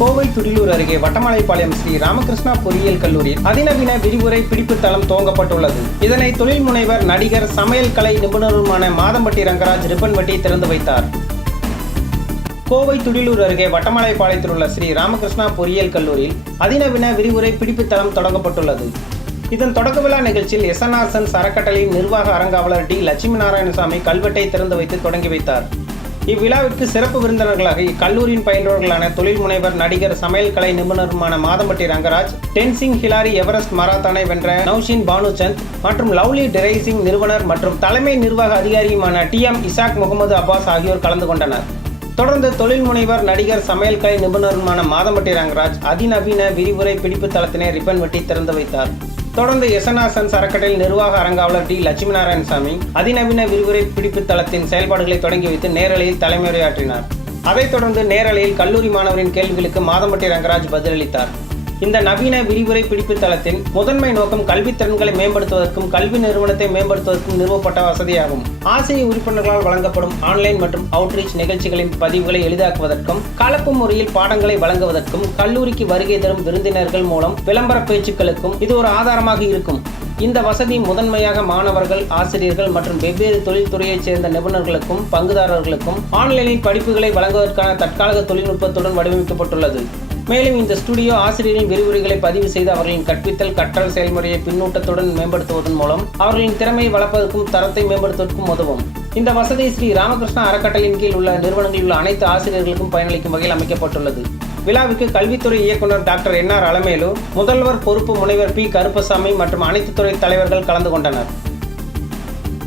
கோவை துடிலூர் அருகே வட்டமலைப்பாளையம் ஸ்ரீ ராமகிருஷ்ணா பொறியியல் கல்லூரியில் அதிநவீன விரிவுரை பிடிப்பு தளம் துவங்கப்பட்டுள்ளது. இதனை தொழில் முனைவர் நடிகர் சமையல் கலை நிபுணருமான மாதம்பட்டி ரங்கராஜ் ரிப்பன் வட்டி திறந்து வைத்தார். கோவை துடிலூர் அருகே வட்டமலைப்பாளையத்தில் உள்ள ஸ்ரீ ராமகிருஷ்ணா பொறியியல் கல்லூரியில் அதிநவீன விரிவுரை பிடிப்பு தளம் தொடங்கப்பட்டுள்ளது. இதன் தொடக்க விழா நிகழ்ச்சியில் எஸ்என்ஆர் சன்ஸ் அறக்கட்டளையின் நிர்வாக அரங்காவலர் டி. லட்சுமி நாராயணசாமி கல்வெட்டை திறந்து வைத்து தொடங்கி வைத்தார். இவ்விழாவிற்கு சிறப்பு விருந்தினர்களாக இக்கல்லூரியின் பயின்றவர்களான தொழில் முனைவர் நடிகர் சமையல் கலை நிபுணருமான மாதம்பட்டி ரங்கராஜ் டென்சிங் ஹிலாரி எவரெஸ்ட் மராத்தானை வென்ற நௌஷின் பானுச்சந்த் மற்றும் லவ்லி டிரைசிங் நிறுவனர் மற்றும் தலைமை நிர்வாக அதிகாரியுமான டி எம் இசாக் முகமது அப்பாஸ் ஆகியோர் கலந்து கொண்டனர். தொடர்ந்து தொழில் முனைவர் நடிகர் சமையல் கலை நிபுணருமான மாதம்பட்டி ரங்கராஜ் அதிநவீன விரிவுரை பிடிப்பு தளத்தினை ரிப்பன் வெட்டி திறந்து வைத்தார். தொடர்ந்து எஸ்என்ஆர் சன்ஸ் அறக்கட்டளை நிர்வாக அரங்காவலர் டி லட்சுமி நாராயணசாமி அதிநவீன விரிவுரை பிடிப்பு தளத்தின் செயல்பாடுகளை தொடங்கி வைத்து நேரலையில் தலைமையுரையாற்றினார். அதைத் தொடர்ந்து நேரலையில் கல்லூரி மாணவரின் கேள்விகளுக்கு மாதம்பட்டி ரங்கராஜ் பதிலளித்தார். இந்த நவீன விரிவுரை பிடிப்பு தளத்தின் முதன்மை நோக்கம் கல்வி திறன்களை மேம்படுத்துவதற்கும் கல்வி நிறுவனத்தை மேம்படுத்துவதற்கும் நிறுவப்பட்ட வசதியாகும். ஆசிரிய உறுப்பினர்களால் வழங்கப்படும் ஆன்லைன் மற்றும் அவுட்ரீச் நிகழ்ச்சிகளின் பதிவுகளை எளிதாக்குவதற்கும் கலப்பு முறையில் பாடங்களை வழங்குவதற்கும் கல்லூரிக்கு வருகை தரும் விருந்தினர்கள் மூலம் விளம்பர பேச்சுக்களுக்கும் இது ஒரு ஆதாரமாக இருக்கும். இந்த வசதி முதன்மையாக மாணவர்கள் ஆசிரியர்கள் மற்றும் வெவ்வேறு தொழில்துறையைச் சேர்ந்த நிபுணர்களுக்கும் பங்குதாரர்களுக்கும் ஆன்லைனில் படிப்புகளை வழங்குவதற்கான தற்காலிக தொழில்நுட்பத்துடன் வடிவமைக்கப்பட்டுள்ளது. மேலும் இந்த ஸ்டுடியோ ஆசிரியரின் விரிவுரைகளை பதிவு செய்து அவர்களின் கற்பித்தல் கற்றல் செயல்முறையை பின்னூட்டத்துடன் மேம்படுத்துவதன் மூலம் அவர்களின் திறமையை வளர்ப்பதற்கும் தரத்தை மேம்படுத்துவதற்கும் உதவும். இந்த வசதி ஸ்ரீ ராமகிருஷ்ணா அறக்கட்டளையின் கீழ் உள்ள நிறுவனங்களில் உள்ள அனைத்து ஆசிரியர்களுக்கும் பயனளிக்கும் வகையில் அமைக்கப்பட்டுள்ளது. விழாவுக்கு கல்வித்துறை இயக்குனர் டாக்டர் என் ஆர் அலமேலு முதல்வர் பொறுப்பு முனைவர் பி கருப்பசாமி மற்றும் அனைத்து துறை தலைவர்கள் கலந்து கொண்டனர்.